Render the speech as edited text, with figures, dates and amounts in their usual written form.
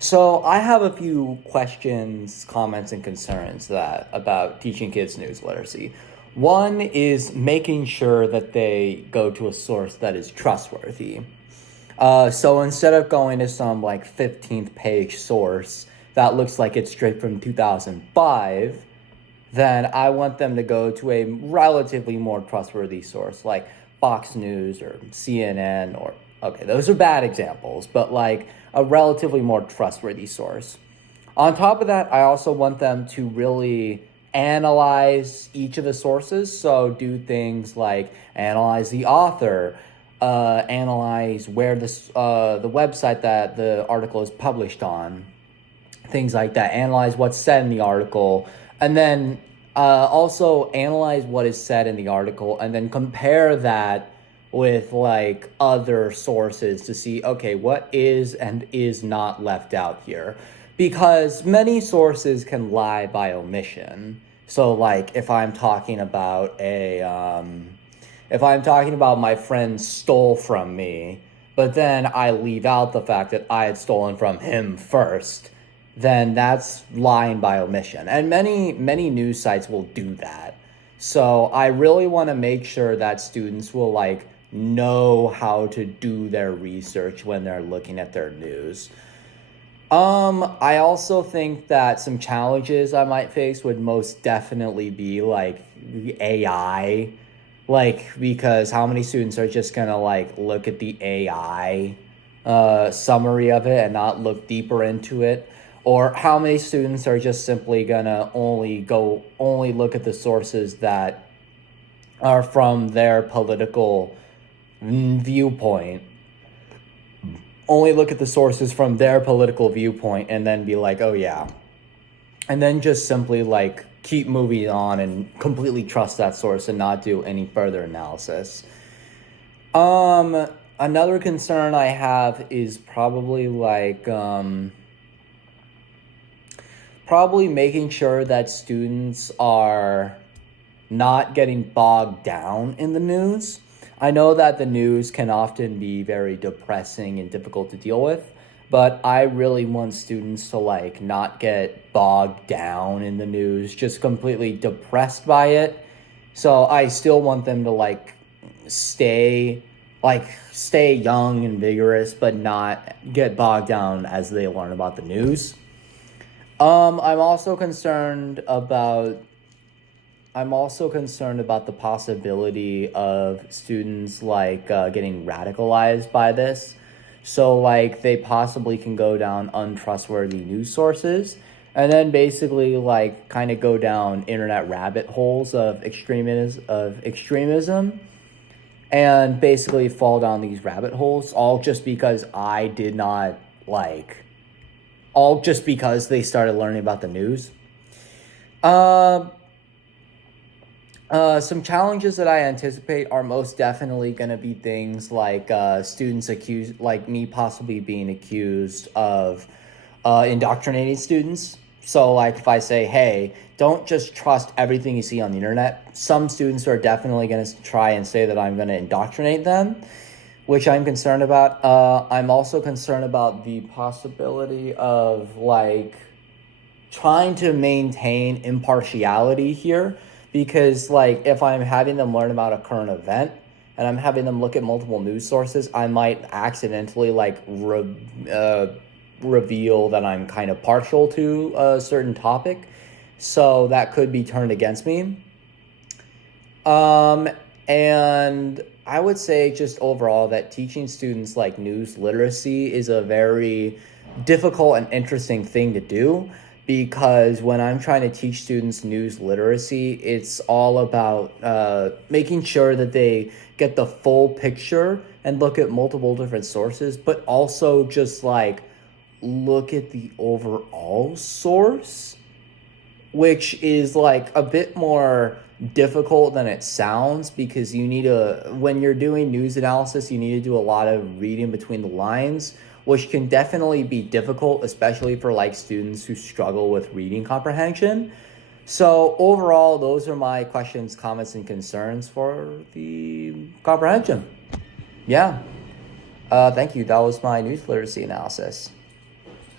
So I have a few questions, comments, and concerns that about teaching kids news literacy. One is making sure that they go to a source that is trustworthy. So instead of going to some like 15th page source that looks like it's straight from 2005, then I want them to go to a relatively more trustworthy source like Fox News or CNN or, okay, those are bad examples, but like a relatively more trustworthy source. On top of that, I also want them to really analyze each of the sources. So do things like analyze the author, analyze where the website that the article is published on, things like that. Analyze what's said in the article, and then also analyze what is said in the article, and then compare that with like other sources to see, okay, what is and is not left out here, because many sources can lie by omission. So like if I'm talking about my friend stole from me, but then I leave out the fact that I had stolen from him first, then that's lying by omission. And many news sites will do that. So I really want to make sure that students will like know how to do their research when they're looking at their news. I also think that some challenges I might face would most definitely be like the AI, like because how many students are just gonna like look at the AI summary of it and not look deeper into it, or how many students are just simply gonna only look at the sources that are from their political viewpoint, only look at the sources from their political viewpoint and then be like, oh yeah, and then just simply like keep moving on and completely trust that source and not do any further analysis. Another concern I have is probably making sure that students are not getting bogged down in the news. I know that the news can often be very depressing and difficult to deal with, but I really want students to like not get bogged down in the news, just completely depressed by it. So I still want them to stay stay young and vigorous, but not get bogged down as they learn about the news. I'm also concerned about the possibility of students getting radicalized by this. So like they possibly can go down untrustworthy news sources and then basically like kind of go down internet rabbit holes of extremism and basically fall down these rabbit holes all just because all just because they started learning about the news. Uh, some challenges that I anticipate are most definitely going to be things like students accused, like me possibly being accused of indoctrinating students. So, like, if I say, hey, don't just trust everything you see on the internet, some students are definitely going to try and say that I'm going to indoctrinate them, which I'm concerned about. I'm also concerned about the possibility of trying to maintain impartiality here, because like if I'm having them learn about a current event and I'm having them look at multiple news sources, I might accidentally reveal that I'm kind of partial to a certain topic, so that could be turned against me. um and I would say just overall that teaching students like news literacy is a very difficult and interesting thing to do, because when I'm trying to teach students news literacy, it's all about making sure that they get the full picture and look at multiple different sources, but also just like look at the overall source, which is like a bit more difficult than it sounds, because when you're doing news analysis, you need to do a lot of reading between the lines, which can definitely be difficult, especially for like students who struggle with reading comprehension. So overall, those are my questions, comments, and concerns for the comprehension. Yeah. Thank you. That was my news literacy analysis.